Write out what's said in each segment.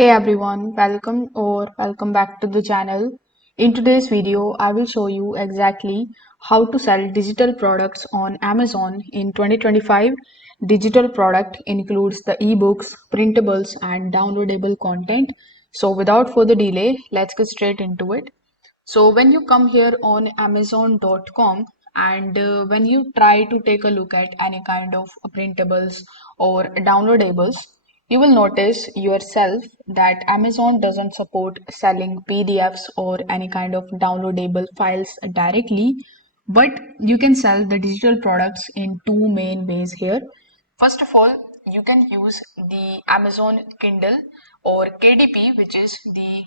Hey everyone, welcome back to the channel. In today's video, I will show you exactly how to sell digital products on Amazon in 2025. Digital product includes the ebooks, printables, and downloadable content. So without further delay, let's get straight into it. So when you come here on Amazon.com and when you try to take a look at any kind of printables or downloadables, you will notice yourself that Amazon doesn't support selling PDFs or any kind of downloadable files directly, but you can sell the digital products in two main ways here. First of all, you can use the Amazon Kindle or KDP, which is the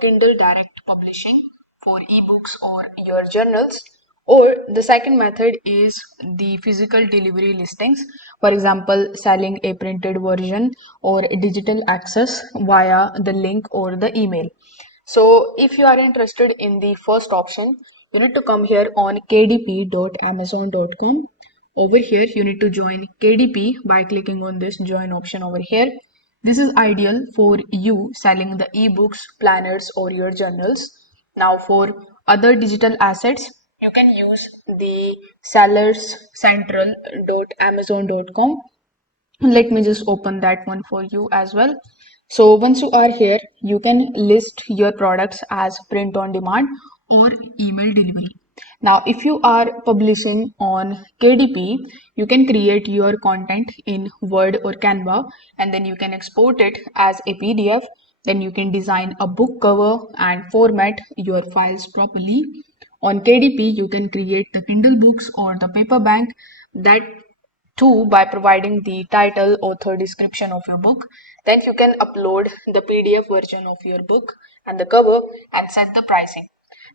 Kindle Direct Publishing for ebooks or your journals. Or the second method is the physical delivery listings, for example, selling a printed version or a digital access via the link or the email. So if you are interested in the first option, you need to come here on kdp.amazon.com. Over here, you need to join KDP by clicking on this join option over here. This is ideal for you selling the ebooks, planners, or your journals. Now, for other digital assets, you can use the sellerscentral.amazon.com. Let me just open that one for you as well. So once you are here, you can list your products as print on demand or email delivery. Now, if you are publishing on KDP, you can create your content in Word or Canva, and then you can export it as a PDF. Then you can design a book cover and format your files properly. On KDP, you can create the Kindle books or the paperback. That too, by providing the title, author, description of your book. Then you can upload the PDF version of your book and the cover and set the pricing.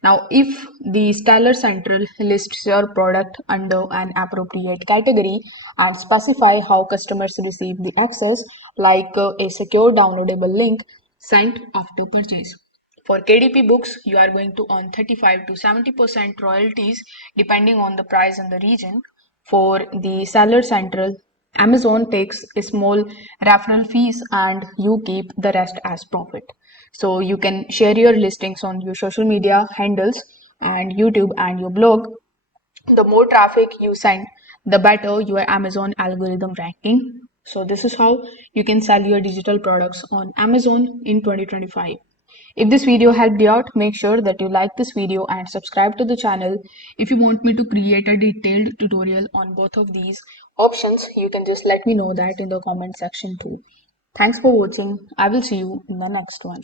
Now, if the Stellar Central lists your product under an appropriate category and specify how customers receive the access, like a secure downloadable link sent after purchase. For KDP books, you are going to earn 35 to 70% royalties depending on the price and the region. For the Seller Central, Amazon takes a small referral fees and you keep the rest as profit. So you can share your listings on your social media handles and YouTube and your blog. The more traffic you send, the better your Amazon algorithm ranking. So this is how you can sell your digital products on Amazon in 2025. If this video helped you out, make sure that you like this video and subscribe to the channel. If you want me to create a detailed tutorial on both of these options, you can just let me know that in the comment section too. Thanks for watching. I will see you in the next one.